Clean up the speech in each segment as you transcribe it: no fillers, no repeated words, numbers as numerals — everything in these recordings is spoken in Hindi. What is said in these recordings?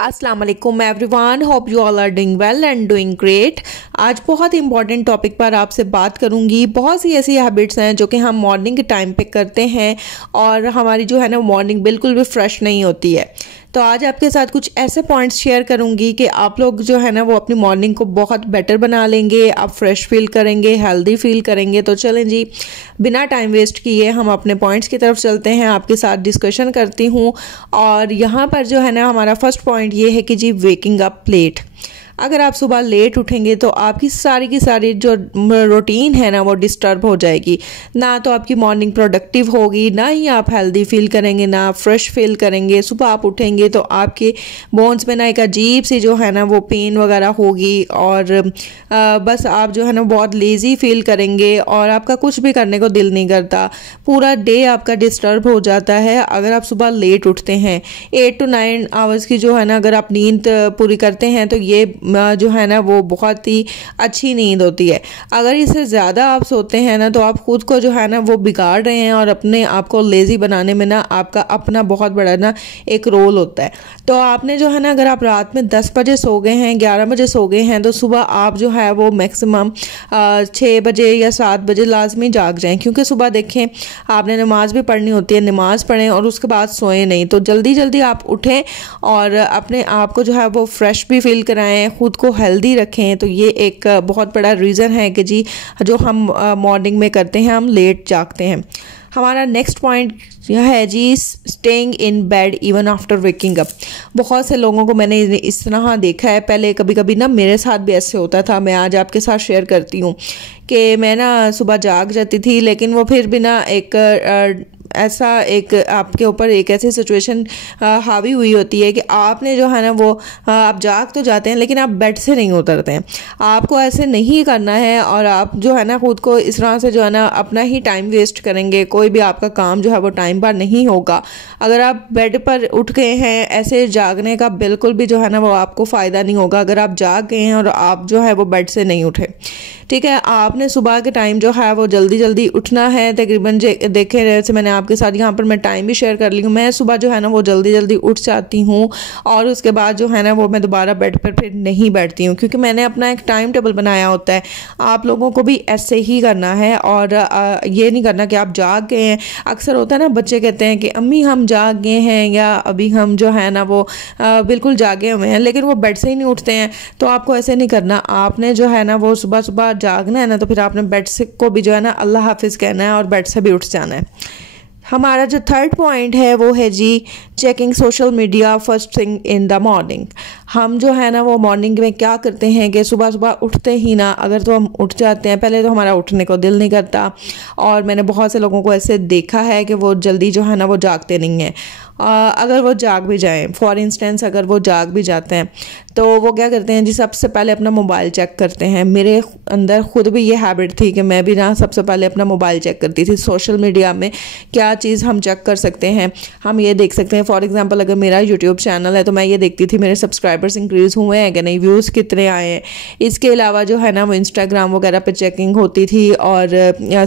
अस्सलाम वालेकुम everyone, hope you all are doing well and doing great. आज बहुत इंपॉर्टेंट टॉपिक पर आपसे बात करूंगी। बहुत सी ऐसी हैबिट्स हैं जो कि हम मॉर्निंग के टाइम पे करते हैं और हमारी जो है ना मॉर्निंग बिल्कुल भी फ्रेश नहीं होती है। तो आज आपके साथ कुछ ऐसे पॉइंट्स शेयर करूंगी कि आप लोग जो है ना वो अपनी मॉर्निंग को बहुत बेटर बना लेंगे, आप फ्रेश फील करेंगे, हेल्दी फील करेंगे। तो चलें जी, बिना टाइम वेस्ट किए हम अपने पॉइंट्स की तरफ चलते हैं, आपके साथ डिस्कशन करती हूँ। और यहाँ पर जो है ना हमारा फर्स्ट पॉइंट ये है कि जी वेकिंग अप लेट। अगर आप सुबह लेट उठेंगे तो आपकी सारी की सारी जो रूटीन है ना वो डिस्टर्ब हो जाएगी। ना तो आपकी मॉर्निंग प्रोडक्टिव होगी, ना ही आप हेल्दी फील करेंगे, ना आप फ्रेश फील करेंगे। सुबह आप उठेंगे तो आपके बोन्स में ना एक अजीब सी जो है ना वो पेन वगैरह होगी और बस आप जो है ना बहुत लेज़ी फील करेंगे और आपका कुछ भी करने को दिल नहीं करता। पूरा डे आपका डिस्टर्ब हो जाता है अगर आप सुबह लेट उठते हैं। 8 to 9 आवर्स की जो है ना अगर आप नींद पूरी करते हैं तो ये जो है ना वो बहुत ही अच्छी नींद होती है। अगर इससे ज़्यादा आप सोते हैं ना तो आप खुद को जो है ना वो बिगाड़ रहे हैं और अपने आप को लेज़ी बनाने में ना आपका अपना बहुत बड़ा ना एक रोल होता है। तो आपने जो है ना अगर आप रात में 10 बजे सो गए हैं, 11 बजे सो गए हैं, तो सुबह आप जो है वो मैक्सिमम 6 बजे या 7 बजे लाजमी जाग जाएं। क्योंकि सुबह देखें आपने नमाज भी पढ़नी होती है, नमाज पढ़ें और उसके बाद सोएं नहीं। तो जल्दी जल्दी आप उठें और अपने आप को जो है वो फ्रेश भी फील कराएं, खुद को हेल्दी रखें। तो ये एक बहुत बड़ा रीज़न है कि जी जो हम मॉर्निंग में करते हैं हम लेट जागते हैं। हमारा नेक्स्ट पॉइंट यह है जी staying in bed even after waking up. बहुत से लोगों को मैंने इस तरह देखा है, पहले कभी कभी ना मेरे साथ भी ऐसे होता था। मैं आज आपके साथ शेयर करती हूँ कि मैं ना सुबह जाग जाती थी लेकिन वो फिर भी ना एक ऐसा एक आपके ऊपर एक ऐसी सिचुएशन हावी हुई होती है कि आपने जो है ना वो आप जाग तो जाते हैं लेकिन आप बेड से नहीं उतरते हैं। आपको ऐसे नहीं करना है और आप जो है ना खुद को इस तरह से जो है ना अपना ही टाइम वेस्ट करेंगे, कोई भी आपका काम जो है वो टाइम पर नहीं होगा। अगर आप बेड पर उठ गए हैं, ऐसे जागने का बिल्कुल भी जो है ना वो आपको फ़ायदा नहीं होगा अगर आप जाग गए हैं और आप जो है वो बेड से नहीं उठे। ठीक है, आपने सुबह के टाइम जो है वो जल्दी जल्दी उठना है। तकरीबन देखें जैसे मैंने आपके साथ यहाँ पर मैं टाइम भी शेयर कर ली हूँ। मैं सुबह जो है ना वो जल्दी जल्दी उठ जाती हूँ और उसके बाद जो है ना वो मैं दोबारा बेड पर फिर नहीं बैठती हूँ क्योंकि मैंने अपना एक टाइम टेबल बनाया होता है। आप लोगों को भी ऐसे ही करना है और ये नहीं करना कि आप जाग गए हैं। अक्सर होता है ना बच्चे कहते हैं कि अम्मी हम जाग गए हैं या अभी हम जो है ना वो बिल्कुल जागे हुए हैं, लेकिन वो बेड से ही नहीं उठते हैं। तो आपको ऐसे नहीं करना। आपने जो है ना वो सुबह सुबह जागना है ना तो फिर आपने बेड से को भी जो है ना अल्लाह हाफिज़ कहना है और बेड से भी उठ जाना है। हमारा जो थर्ड पॉइंट है वो है जी checking social media first thing in the morning. हम जो है ना वो मॉर्निंग में क्या करते हैं कि सुबह सुबह उठते ही ना अगर तो हम उठ जाते हैं, पहले तो हमारा उठने को दिल नहीं करता और मैंने बहुत से लोगों को ऐसे देखा है कि वो जल्दी जो है ना वो जागते नहीं हैं। अगर वो जाग भी जाएं, फॉर इंस्टेंस अगर वो जाग भी जाते हैं तो वो क्या करते हैं जी सबसे पहले अपना मोबाइल चेक करते हैं। मेरे अंदर खुद भी ये हैबिट थी कि मैं भी ना सबसे पहले अपना मोबाइल चेक करती थी। सोशल मीडिया में क्या चीज़ हम चेक कर सकते हैं, हम ये देख सकते हैं। फॉर एग्जांपल अगर मेरा यूट्यूब चैनल है तो मैं ये देखती थी मेरे सब्सक्राइबर्स इंक्रीज़ हुए हैं कि नहीं, व्यूज़ कितने आए हैं। इसके अलावा जो है ना वो इंस्टाग्राम वगैरह पर चेकिंग होती थी और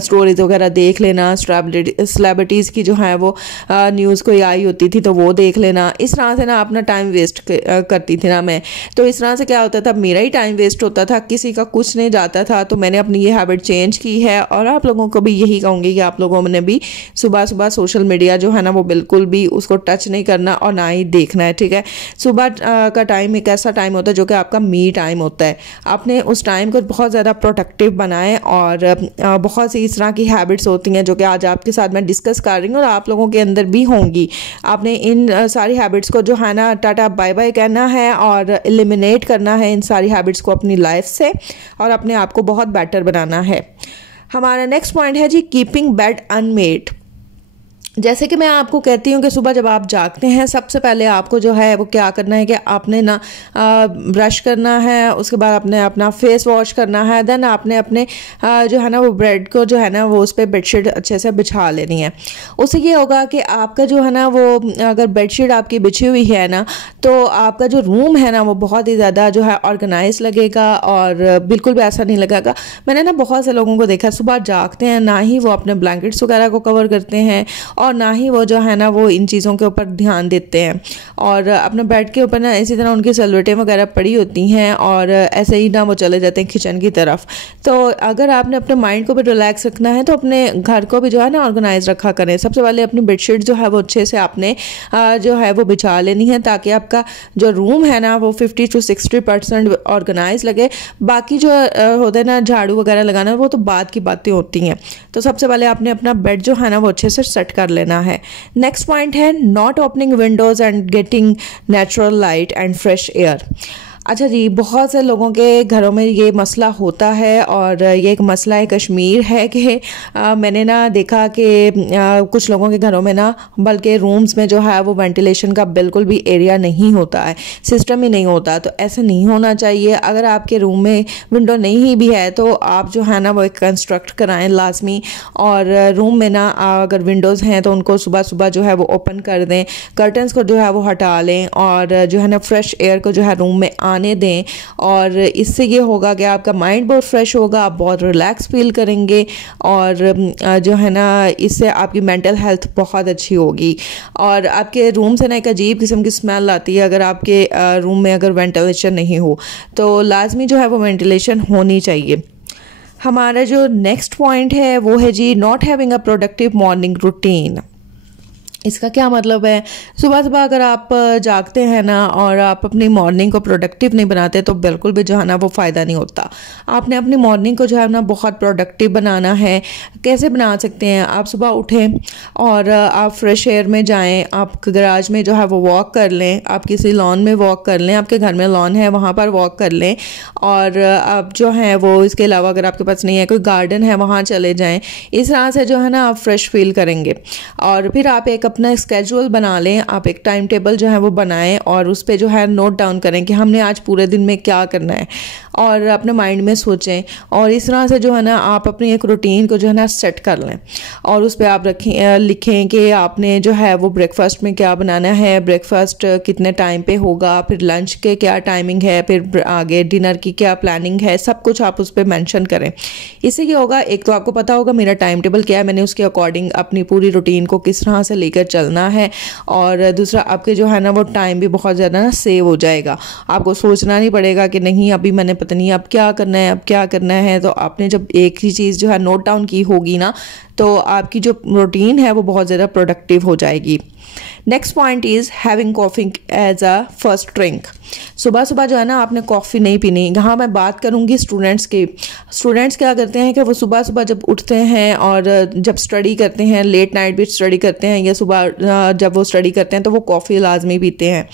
स्टोरीज़ वगैरह देख लेना, सेलिब्रिटीज़ की जो है वो न्यूज़ कोई आई होती थी तो वो देख लेना। इस तरह से ना अपना टाइम वेस्ट करती थी ना मैं। तो इस तरह से क्या होता था, मेरा ही टाइम वेस्ट होता था, किसी का कुछ नहीं जाता था। तो मैंने अपनी ये हैबिट चेंज की है और आप लोगों को भी यही कहूँगी कि आप लोगों ने भी सुबह सुबह सोशल मीडिया जो है ना वो बिल्कुल भी उसको टच नहीं करना और ना ही देखना है। ठीक है, सुबह का टाइम एक ऐसा टाइम होता है जो कि आपका मी टाइम होता है। आपने उस टाइम को बहुत ज़्यादा प्रोडक्टिव बनाएं और बहुत सी इस तरह की हैबिट्स होती हैं जो कि आज आपके साथ मैं डिस्कस कर रही हूँ और आप लोगों के अंदर भी होंगी। आपने इन सारी हैबिट्स को जो है ना टाटा बाय बाय कहना है और एलिमिनेट करना है इन सारी हैबिट्स को अपनी लाइफ से और अपने आप को बहुत बेटर बनाना है। हमारा नेक्स्ट पॉइंट है जी कीपिंग बेड अनमेड। जैसे कि मैं आपको कहती हूँ कि सुबह जब आप जागते हैं सबसे पहले आपको जो है वो क्या करना है कि आपने ना ब्रश करना है, उसके बाद आपने अपना फेस वॉश करना है, देन आपने अपने जो है ना वो बेड को जो है ना वो उस पर बेडशीट अच्छे से बिछा लेनी है। उससे ये होगा कि आपका जो है ना वो अगर बेडशीट आपकी बिछी हुई है ना तो आपका जो रूम है ना वो बहुत ही ज़्यादा जो है ऑर्गेनाइज लगेगा और बिल्कुल भी ऐसा नहीं लगेगा। मैंने ना बहुत से लोगों को देखा सुबह जागते हैं ना ही वो अपने ब्लैंकेट्स वगैरह को कवर करते हैं और ना ही वो जो है ना वो इन चीज़ों के ऊपर ध्यान देते हैं। और अपने बेड के ऊपर ना इसी तरह उनकी सलवटें वगैरह पड़ी होती हैं और ऐसे ही ना वो चले जाते हैं किचन की तरफ। तो अगर आपने अपने माइंड को भी रिलैक्स रखना है तो अपने घर को भी जो है ना ऑर्गेनाइज रखा करें। सबसे पहले अपनी बेडशीट जो है वो अच्छे से आपने जो है वो बिछा लेनी है, ताकि आपका जो रूम है ना वो 50 to 60% ऑर्गेनाइज लगे। बाकी जो होते हैं ना झाड़ू वगैरह लगाना, वो तो बाद की बातें होती हैं। तो सबसे पहले आपने अपना बेड जो है ना वो अच्छे से सेट कर लेना है। नेक्स्ट पॉइंट है not opening Windows and getting natural light and fresh air. अच्छा जी, बहुत से लोगों के घरों में ये मसला होता है और ये एक मसला है कश्मीर है कि मैंने ना देखा कि कुछ लोगों के घरों में ना बल्कि रूम्स में जो है वो वेंटिलेशन का बिल्कुल भी एरिया नहीं होता है, सिस्टम ही नहीं होता। तो ऐसा नहीं होना चाहिए। अगर आपके रूम में विंडो नहीं भी है तो आप जो है ना वो एक कंस्ट्रक्ट कराएं लाजमी। और रूम में ना अगर विंडोज़ हैं तो उनको सुबह सुबह जो है वो ओपन कर दें, कर्टन्स को जो है वो हटा लें और जो है ना फ्रेश एयर को जो है रूम में आने दें। और इससे ये होगा कि आपका माइंड बहुत फ्रेश होगा, आप बहुत रिलैक्स फील करेंगे और जो है ना इससे आपकी मेंटल हेल्थ बहुत अच्छी होगी। और आपके रूम से ना एक अजीब किस्म की स्मेल आती है अगर आपके रूम में अगर वेंटिलेशन नहीं हो, तो लाजमी जो है वो वेंटिलेशन होनी चाहिए। हमारा जो नेक्स्ट पॉइंट है वो है जी not having a productive morning routine. इसका क्या मतलब है? सुबह सुबह अगर आप जागते हैं ना और आप अपनी मॉर्निंग को प्रोडक्टिव नहीं बनाते तो बिल्कुल भी जो है ना वो फ़ायदा नहीं होता। आपने अपनी मॉर्निंग को जो है ना बहुत प्रोडक्टिव बनाना है। कैसे बना सकते हैं? आप सुबह उठें और आप फ्रेश एयर में जाएं, आप गराज में जो है वो वॉक कर लें, आप किसी लॉन में वॉक कर लें, आपके घर में लॉन है वहाँ पर वॉक कर लें। और आप जो है वो इसके अलावा अगर आपके पास नहीं है कोई गार्डन है वहाँ चले जाएँ। इस तरह से जो है ना आप फ्रेश फील करेंगे। और फिर आप एक अपना स्केड्यूल बना लें, आप एक टाइम टेबल जो है वो बनाएं और उस पर जो है नोट डाउन करें कि हमने आज पूरे दिन में क्या करना है और अपने माइंड में सोचें। और इस तरह से जो है ना आप अपनी एक रूटीन को जो है ना सेट कर लें और उस पर आप लिखें कि आपने जो है वो ब्रेकफास्ट में क्या बनाना है, ब्रेकफास्ट कितने टाइम पे होगा, फिर लंच के क्या टाइमिंग है, फिर आगे डिनर की क्या प्लानिंग है, सब कुछ आप उस पर मेंशन करें। इससे क्या होगा, एक तो आपको पता होगा मेरा टाइम टेबल क्या है, मैंने उसके अकॉर्डिंग अपनी पूरी रूटीन को किस तरह से लेकर चलना है। और दूसरा आपके जो है ना वो टाइम भी बहुत ज़्यादा ना सेव हो जाएगा। आपको सोचना नहीं पड़ेगा कि नहीं अभी मैंने पता नहीं अब क्या करना है, अब क्या करना है। तो आपने जब एक ही चीज़ जो है नोट डाउन की होगी ना तो आपकी जो रूटीन है वो बहुत ज़्यादा प्रोडक्टिव हो जाएगी। Next point is having coffee as a first drink. सुबह सुबह जो है ना आपने कॉफ़ी नहीं पीनी। यहाँ मैं बात करूँगी स्टूडेंट्स की। स्टूडेंट्स क्या करते हैं कि वो सुबह सुबह जब उठते हैं और जब स्टडी करते हैं, लेट नाइट भी स्टडी करते हैं या सुबह जब वो स्टडी करते हैं तो वो कॉफ़ी लाजमी पीते हैं।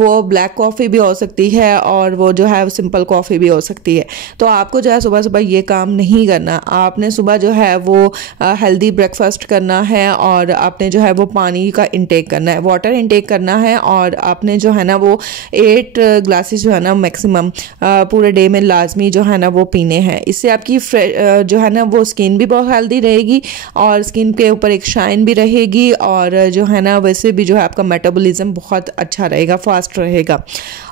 वो ब्लैक कॉफ़ी भी हो सकती है और वो जो है सिंपल कॉफ़ी भी हो सकती है। तो आपको जो है सुबह सुबह ये काम नहीं करना। आपने सुबह जो है वो हेल्दी ब्रेकफास्ट करना है और आपने जो है वो पानी का इंटेक करना है, वाटर इंटेक करना है। और आपने जो है ना वो 8 ग्लासेस जो है ना मैक्सिमम पूरे डे में लाजमी जो है ना वो पीने हैं। इससे आपकी जो है ना वो स्किन भी बहुत हेल्दी रहेगी और स्किन के ऊपर एक शाइन भी रहेगी और जो है ना वैसे भी जो है आपका मेटाबॉलिज्म बहुत अच्छा रहेगा, फास्ट रहेगा।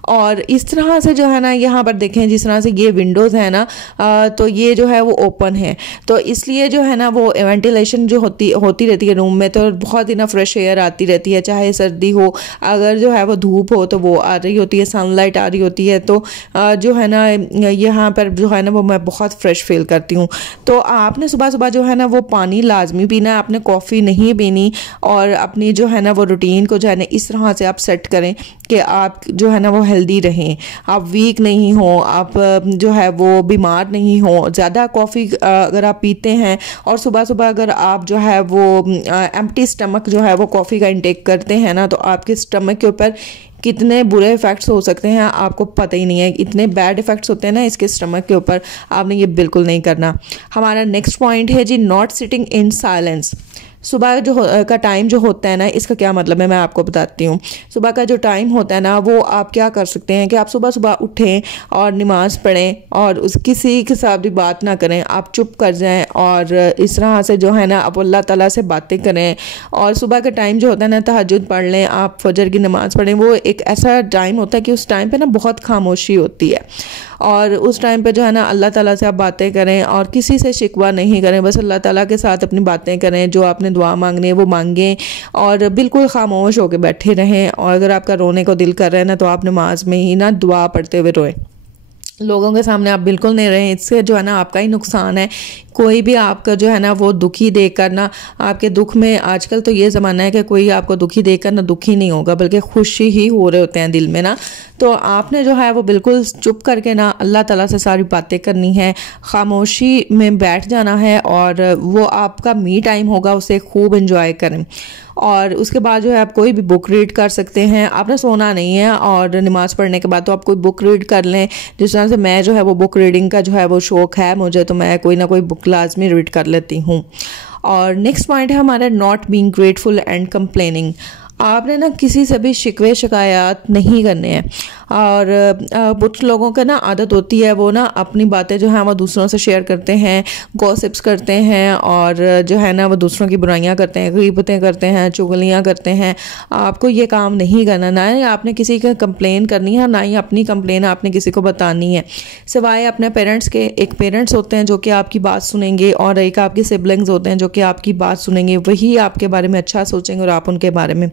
और इस तरह से जो है ना यहाँ पर देखें जिस तरह से ये विंडोज़ है ना तो ये जो है वो ओपन है, तो इसलिए जो है ना वो वेंटिलेशन जो होती रहती है रूम में, तो बहुत ही ना फ्रेश एयर आती रहती है। चाहे सर्दी हो, अगर जो है वो धूप हो तो वो आ रही होती है, सनलाइट आ रही होती है। तो जो है ना यहाँ पर जो है ना वो मैं बहुत फ्रेश फील करती हूँ। तो आपने सुबह सुबह जो है ना वो पानी लाजमी पीना है, आपने कॉफ़ी नहीं पीनी। और अपनी जो है ना वो रूटीन को जो है ना इस तरह से आप सेट करें कि आप जो है ना वो हेल्दी रहें, आप वीक नहीं हो, आप जो है वो बीमार नहीं हो। ज़्यादा कॉफ़ी अगर आप पीते हैं और सुबह सुबह अगर आप जो है वो एम्प्टी स्टमक जो है वो कॉफ़ी का इंटेक करते हैं ना तो आपके स्टमक के ऊपर कितने बुरे इफ़ेक्ट्स हो सकते हैं आपको पता ही नहीं है। इतने बैड इफ़ेक्ट्स होते हैं ना इसके स्टमक के ऊपर। आपने ये बिल्कुल नहीं करना। हमारा नेक्स्ट पॉइंट है जी नॉट सिटिंग इन साइलेंस। सुबह जो का टाइम जो होता है ना इसका क्या मतलब है मैं आपको बताती हूँ। सुबह का जो टाइम होता है ना वो आप क्या कर सकते हैं कि आप सुबह सुबह उठें और नमाज़ पढ़ें और किसी के साथ भी बात ना करें, आप चुप कर जाएं और इस तरह से जो है ना आप अल्लाह ताला से बातें करें। और सुबह का टाइम जो होता है ना तहज्जुद पढ़ लें, आप फजर की नमाज़ पढ़ें। वो एक ऐसा टाइम होता है कि उस टाइम पर ना बहुत खामोशी होती है और उस टाइम पे जो है ना अल्लाह ताला से आप बातें करें और किसी से शिकवा नहीं करें, बस अल्लाह ताला के साथ अपनी बातें करें, जो आपने दुआ मांगनी है वो मांगें और बिल्कुल खामोश होकर बैठे रहें। और अगर आपका रोने को दिल कर रहा है ना, तो आप नमाज में ही ना दुआ पढ़ते हुए रोएं, लोगों के सामने आप बिल्कुल नहीं रहें। इससे जो है ना आपका ही नुकसान है। कोई भी आपका जो है ना वो दुखी देखकर ना, आपके दुख में, आजकल तो ये ज़माना है कि कोई आपको दुखी देखकर ना दुखी नहीं होगा, बल्कि खुशी ही हो रहे होते हैं दिल में ना। तो आपने जो है वो बिल्कुल चुप करके ना अल्लाह ताला से सारी बातें करनी है, खामोशी में बैठ जाना है और वो आपका मी टाइम होगा, उसे खूब इंजॉय करें। और उसके बाद जो है आप कोई भी बुक रीड कर सकते हैं। आपने सोना नहीं है और नमाज़ पढ़ने के बाद तो आप कोई बुक रीड कर लें। जिस तरह से मैं जो है वो बुक रीडिंग का जो है वो शौक़ है मुझे, तो मैं कोई ना कोई बुक लाजमी रीड कर लेती हूँ। और नेक्स्ट पॉइंट है हमारा not being grateful and complaining. आपने ना किसी से भी शिकवे शिकायत नहीं करने हैं। और कुछ लोगों का ना आदत होती है, वो ना अपनी बातें जो हैं वो दूसरों से शेयर करते हैं, गॉसिप्स करते हैं और जो है ना वो दूसरों की बुराइयां करते हैं, गीबतें करते हैं, चुगलियां करते हैं। आपको ये काम नहीं करना, ना ही आपने किसी का कंप्लेन करनी है, ना ही अपनी कंप्लेन आपने किसी को बतानी है, सिवाय अपने पेरेंट्स के। एक पेरेंट्स होते हैं जो कि आपकी बात सुनेंगे और एक आपके सिबलिंग्स होते हैं जो कि आपकी बात सुनेंगे, वही आपके बारे में अच्छा सोचेंगे और आप उनके बारे में।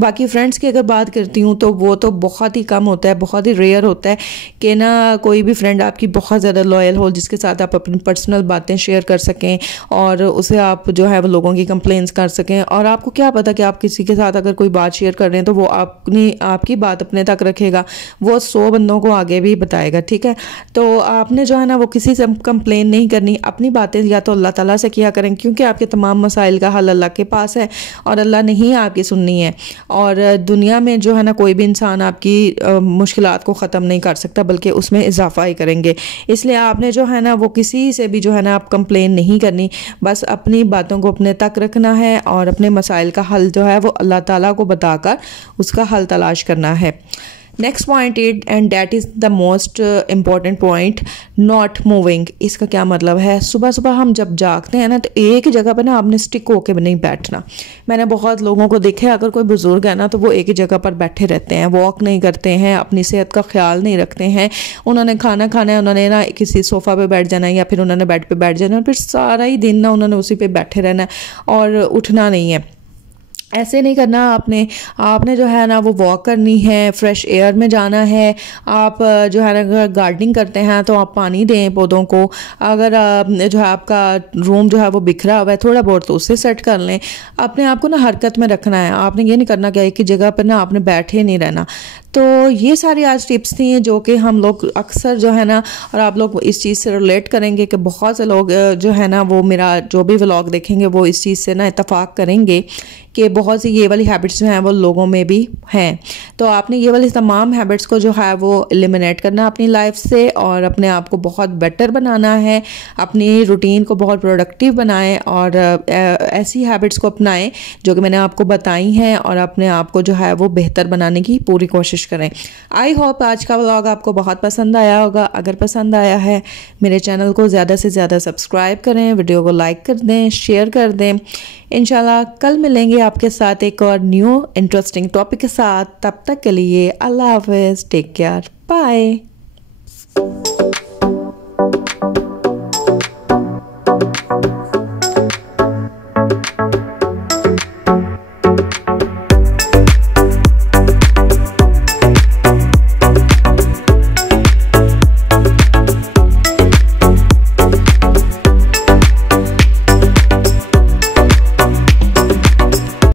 बाकी फ्रेंड्स की अगर बात करती हूँ तो वो तो बहुत ही कम होता है, बहुत ही रेयर होता है कि ना कोई भी फ्रेंड आपकी बहुत ज़्यादा लॉयल हो, जिसके साथ आप अपनी पर्सनल बातें शेयर कर सकें और उसे आप जो है वो लोगों की कंप्लेंट्स कर सकें। और आपको क्या पता कि आप किसी के साथ अगर कोई बात शेयर कर रहे हैं तो वो आपकी बात अपने तक रखेगा, वो 100 बंदों को आगे भी बताएगा, ठीक है। तो आपने जो है ना वो किसी से कंप्लेन नहीं करनी, अपनी बातें या तो अल्लाह ताला से किया करें, क्योंकि आपके तमाम मसाइल का हल अल्लाह के पास है और अल्लाह ने ही आपकी सुननी है। और दुनिया में जो है ना कोई भी इंसान आपकी मुश्किलात को ख़त्म नहीं कर सकता, बल्कि उसमें इजाफा ही करेंगे। इसलिए आपने जो है ना वो किसी से भी जो है ना आप कंप्लेन नहीं करनी, बस अपनी बातों को अपने तक रखना है और अपने मसाइल का हल जो है वो अल्लाह ताला को बताकर उसका हल तलाश करना है। Next point it and that is the most important point, not moving. इसका क्या मतलब है? सुबह सुबह हम जब जागते हैं ना तो एक ही जगह पर ना आपने स्टिक होके नहीं बैठना। मैंने बहुत लोगों को देखा है, अगर कोई बुज़ुर्ग है ना तो वो एक ही जगह पर बैठे रहते हैं, वॉक नहीं करते हैं, अपनी सेहत का ख्याल नहीं रखते हैं। उन्होंने खाना खाना है, उन्होंने ना किसी सोफ़ा पे बैठ जाना है या फिर उन्होंने बेड पे बैठ जाना है और फिर सारा ही दिन ना उन्होंने उसी पे बैठे रहना है और उठना नहीं है। ऐसे नहीं करना आपने जो है ना वो वॉक करनी है, फ्रेश एयर में जाना है। आप जो है ना अगर गार्डनिंग करते हैं तो आप पानी दें पौधों को। अगर जो है आपका रूम जो है वो बिखरा हुआ है थोड़ा बहुत तो उससे सेट कर लें। अपने आप को ना हरकत में रखना है, आपने ये नहीं करना कि एक ही जगह पर ना आपने बैठे नहीं रहना। तो ये सारी आज टिप्स थी जो कि हम लोग अक्सर जो है ना, और आप लोग इस चीज़ से रिलेट करेंगे कि बहुत से लोग जो है ना वो मेरा जो भी व्लॉग देखेंगे वो इस चीज़ से ना इत्तेफाक करेंगे कि बहुत सी ये वाली हैबिट्स जो हैं वो लोगों में भी हैं। तो आपने ये वाली तमाम हैबिट्स को जो है वो एलिमिनेट करना अपनी लाइफ से और अपने आप को बहुत बेटर बनाना है, अपनी रूटीन को बहुत प्रोडक्टिव बनाएं और ऐसी हैबिट्स को अपनाएं जो कि मैंने आपको बताई हैं और अपने आप को जो है वो बेहतर बनाने की पूरी कोशिश करें। आई होप आज का व्लॉग आपको बहुत पसंद आया होगा। अगर पसंद आया है मेरे चैनल को ज़्यादा से ज़्यादा सब्सक्राइब करें, वीडियो को लाइक कर दें, शेयर कर दें। इंशाल्लाह कल मिलेंगे आपके साथ एक और न्यू इंटरेस्टिंग टॉपिक के साथ। तब तक के लिए अल्लाह हाफ़िज़, टेक केयर, बाय।